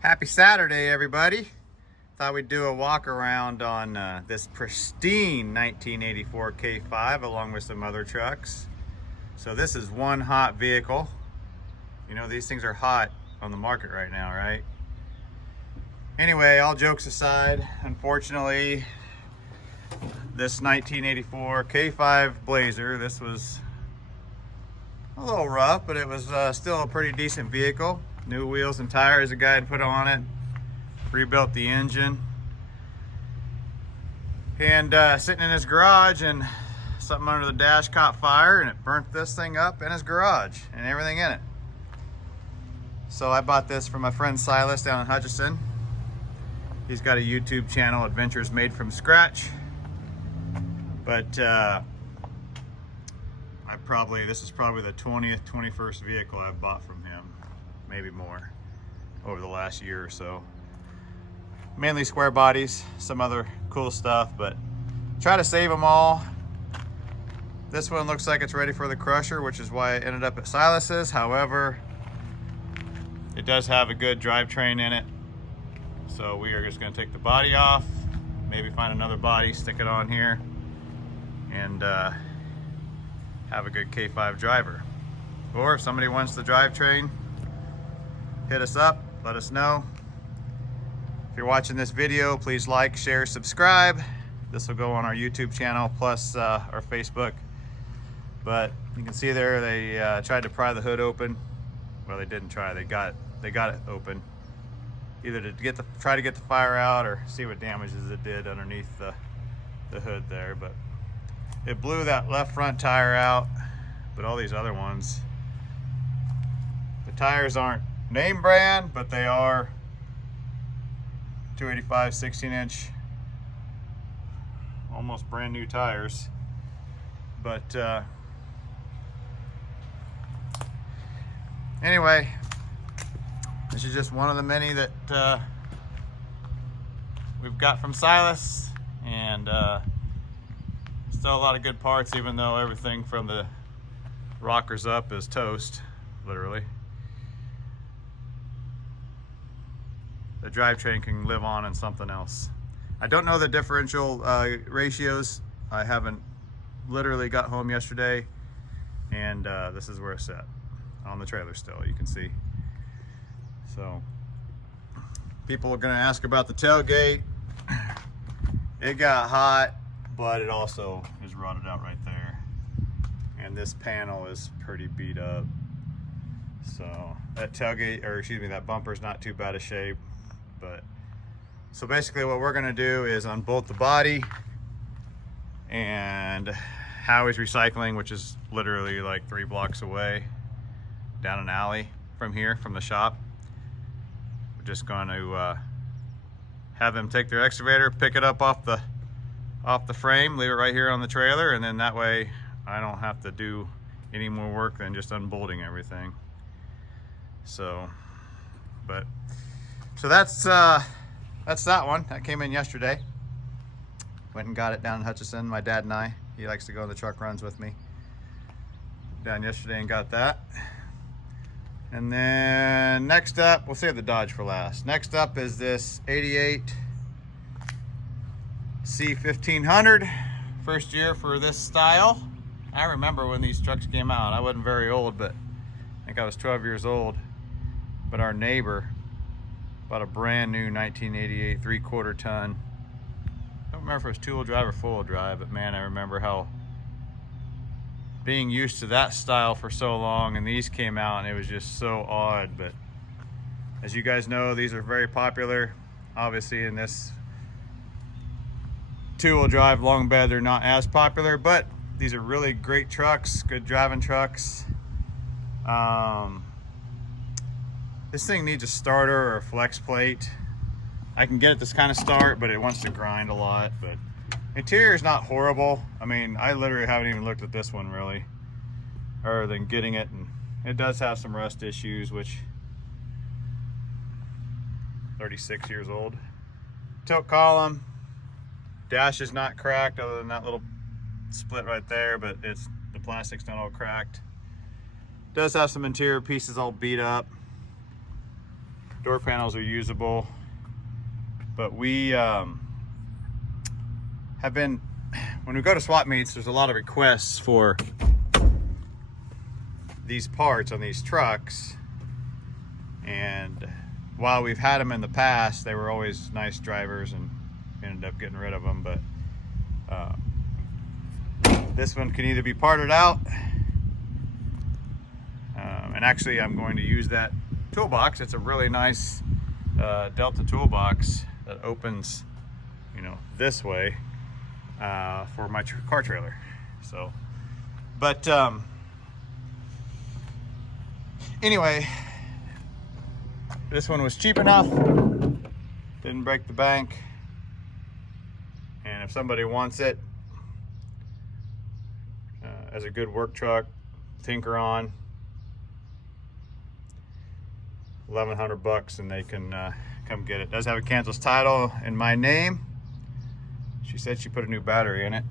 Happy Saturday, everybody. Thought we'd do a walk around on this pristine 1984 K5 along with some other trucks. So this is one hot vehicle. You know, these things are hot on the market right now, right? Anyway, all jokes aside, unfortunately, this 1984 K5 Blazer, this was a little rough, but it was still a pretty decent vehicle. New wheels and tires the guy had put on it, rebuilt the engine, and sitting in his garage, and something under the dash caught fire and it burnt this thing up in his garage and everything in it. So I bought this from my friend Silas down in Hutchinson. He's got a YouTube channel, Adventures Made from Scratch. But this is probably the 20th, 21st vehicle I've bought from him, maybe more, over the last year or so. Mainly square bodies, some other cool stuff, but try to save them all. This one looks like it's ready for the crusher, which is why I ended up at Silas's. However, it does have a good drivetrain in it. So we are just gonna take the body off, maybe find another body, stick it on here, and have a good K5 driver. Or if somebody wants the drivetrain, hit us up, let us know. If you're watching this video, please like, share, subscribe. This will go on our YouTube channel plus our Facebook. But you can see there they tried to pry the hood open. Well, they didn't try, they got it open. Either to try to get the fire out or see what damages it did underneath the hood there. But it blew that left front tire out, but all these other ones, the tires aren't name brand, but they are 285 16-inch, almost brand new tires. But anyway, this is just one of the many that we've got from Silas, and still a lot of good parts, even though everything from the rockers up is toast, literally. The drivetrain can live on in something else. I don't know the differential ratios. I haven't literally got home yesterday, and this is where it's at on the trailer still, you can see. So people are gonna ask about the tailgate. It got hot, but it also is rotted out right there. And this panel is pretty beat up. So that tailgate, or excuse me, that bumper is not too bad a shape. But so basically what we're gonna do is unbolt the body, and Howie's Recycling, which is literally like 3 blocks away down an alley from here, from the shop. We're just going to have them take their excavator, pick it up off the frame, leave it right here on the trailer, and then that way I don't have to do any more work than just unbolting everything. So that's that one. That came in yesterday. Went and got it down in Hutchinson, my dad and I. He likes to go on the truck runs with me. Down yesterday and got that. And then next up, we'll save the Dodge for last. Next up is this 88 C1500. First year for this style. I remember when these trucks came out. I wasn't very old, but I think I was 12 years old. But our neighbor bought a brand new 1988 3/4 ton. I don't remember if it was 2-wheel drive or 4-wheel drive, but man, I remember how being used to that style for so long, and these came out and it was just so odd. But as you guys know, these are very popular. Obviously in this 2-wheel drive long bed, they're not as popular, but these are really great trucks, good driving trucks. This thing needs a starter or a flex plate. I can get it this kind of start, but it wants to grind a lot. But interior is not horrible. I mean, I literally haven't even looked at this one really, other than getting it, and it does have some rust issues, which 36 years old. Tilt column, dash is not cracked other than that little split right there, but the plastic's not all cracked. Does have some interior pieces all beat up. Door panels are usable, but we have been, when we go to swap meets, there's a lot of requests for these parts on these trucks, and while we've had them in the past, they were always nice drivers and ended up getting rid of them. But this one can either be parted out, and actually I'm going to use that toolbox. It's a really nice Delta toolbox that opens, you know, this way for my car trailer. So, but anyway, this one was cheap enough, didn't break the bank, and if somebody wants it as a good work truck, tinker on, $1,100 and they can come get it. It does have a cancel's title in my name. She said she put a new battery in it,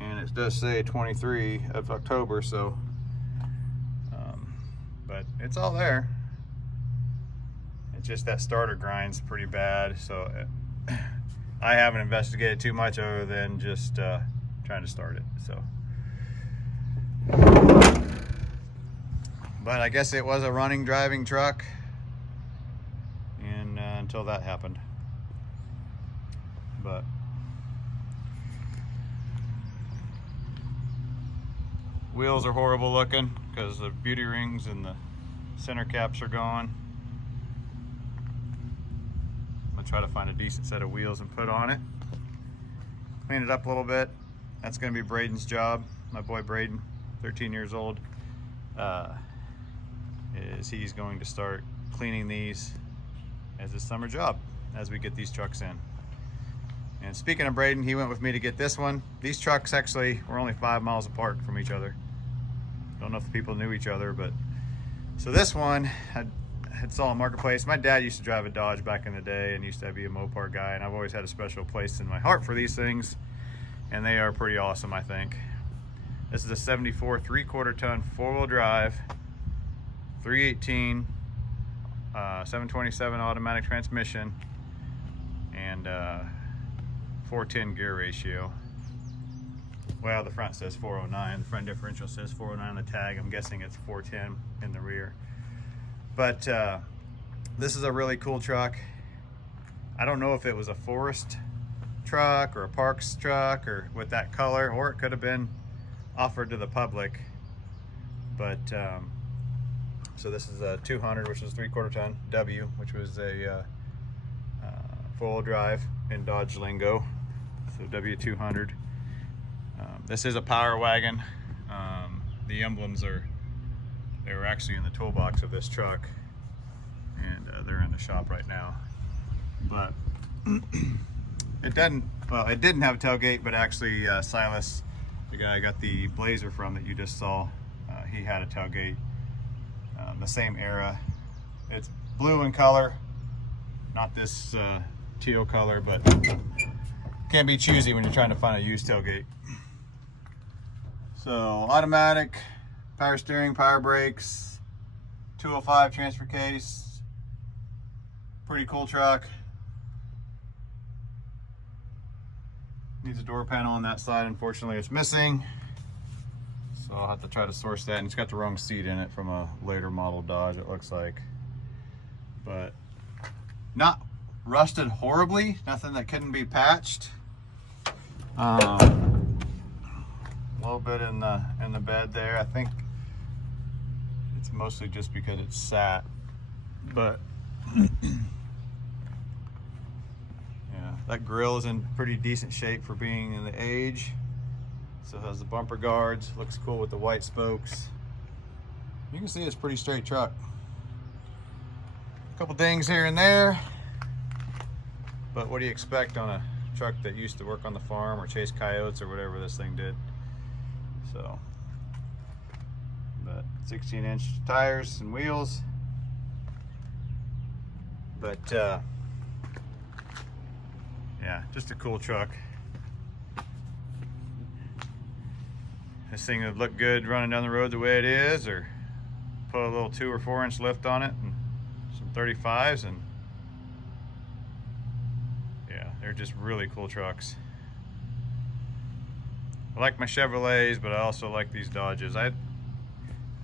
and it does say 23 of October, so but it's all there. It's just that starter grinds pretty bad, so I haven't investigated too much other than just trying to start it. So, but I guess it was a running, driving truck, and until that happened. But wheels are horrible looking because the beauty rings and the center caps are gone. I'm gonna try to find a decent set of wheels and put on it. Clean it up a little bit. That's gonna be Braden's job. My boy Braden, 13 years old, he's going to start cleaning these as a summer job as we get these trucks in. And speaking of Braden, he went with me to get this one. These trucks actually were only 5 miles apart from each other. Don't know if the people knew each other, but so this one had saw a marketplace. My dad used to drive a Dodge back in the day and used to be a Mopar guy, and I've always had a special place in my heart for these things, and they are pretty awesome, I think. This is a 74 3/4 ton 4-wheel drive, 318, 727 automatic transmission, and 410 gear ratio. Well, the front says 409. The front differential says 409 on the tag. I'm guessing it's 410 in the rear. But this is a really cool truck. I don't know if it was a forest truck or a parks truck or with that color, or it could have been offered to the public. But so this is a 200, which is 3/4 ton, W, which was a 4-wheel drive in Dodge lingo, so W200. This is a Power Wagon. The emblems they were actually in the toolbox of this truck, and they're in the shop right now. But it didn't have a tailgate, but actually Silas, the guy I got the Blazer from that you just saw, he had a tailgate, the same era. It's blue in color, not this teal color, but can't be choosy when you're trying to find a used tailgate. So automatic, power steering, power brakes, 205 transfer case. Pretty cool truck. Needs a door panel on that side. Unfortunately, it's missing. So I'll have to try to source that. And it's got the wrong seat in it from a later model Dodge, it looks like. But not rusted horribly. Nothing that couldn't be patched. A little bit in the bed there. I think it's mostly just because it's sat, but yeah, that grill is in pretty decent shape for being in the age. So it has the bumper guards, looks cool with the white spokes. You can see it's a pretty straight truck. A couple dings here and there, but what do you expect on a truck that used to work on the farm or chase coyotes or whatever this thing did? So, but 16-inch tires and wheels. But yeah, just a cool truck. This thing would look good running down the road the way it is, or put a little 2 or 4 inch lift on it and some 35s, and yeah, they're just really cool trucks. I like my Chevrolets, but I also like these Dodges. I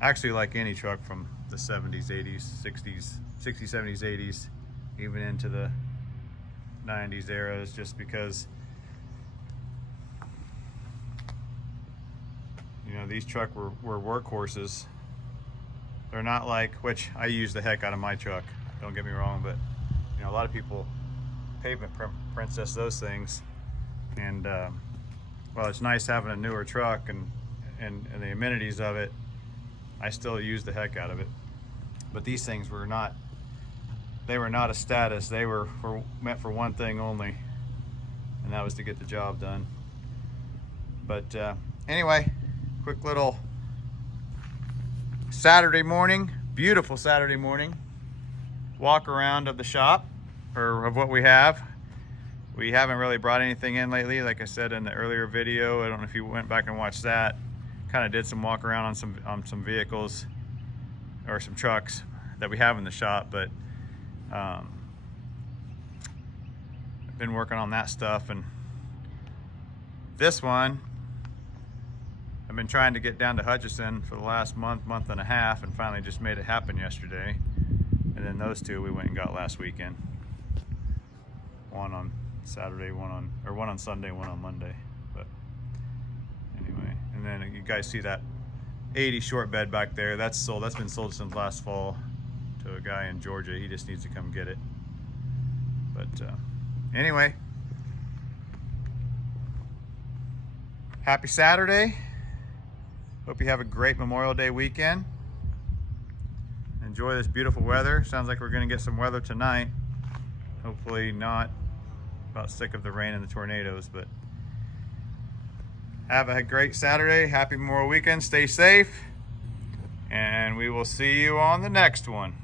actually like any truck from the 70s, 80s, 60s, 60s, 70s, 80s, even into the 90s eras, just because, you know, these trucks were workhorses. They're not like, which I use the heck out of my truck, don't get me wrong, but you know, a lot of people pavement princess those things, and well, it's nice having a newer truck and the amenities of it. I still use the heck out of it, but these things were not, they were not a status. They were meant for one thing only, and that was to get the job done. But anyway, quick little Saturday morning, beautiful Saturday morning walk around of the shop, or of what we have. We haven't really brought anything in lately, like I said in the earlier video. I don't know if you went back and watched that. Kind of did some walk around on some vehicles or some trucks that we have in the shop, but I've been working on that stuff. And this one, I've been trying to get down to Hutchinson for the last month and a half, and finally just made it happen yesterday. And then those two we went and got last weekend. One on Saturday, one on Sunday, one on Monday. But anyway, and then you guys see that 80 short bed back there. That's sold. That's been sold since last fall to a guy in Georgia. He just needs to come get it. But anyway, happy Saturday. Hope you have a great Memorial Day weekend. Enjoy this beautiful weather. Sounds like we're going to get some weather tonight. Hopefully not. About sick of the rain and the tornadoes, but have a great Saturday. Happy Memorial Weekend. Stay safe, and we will see you on the next one.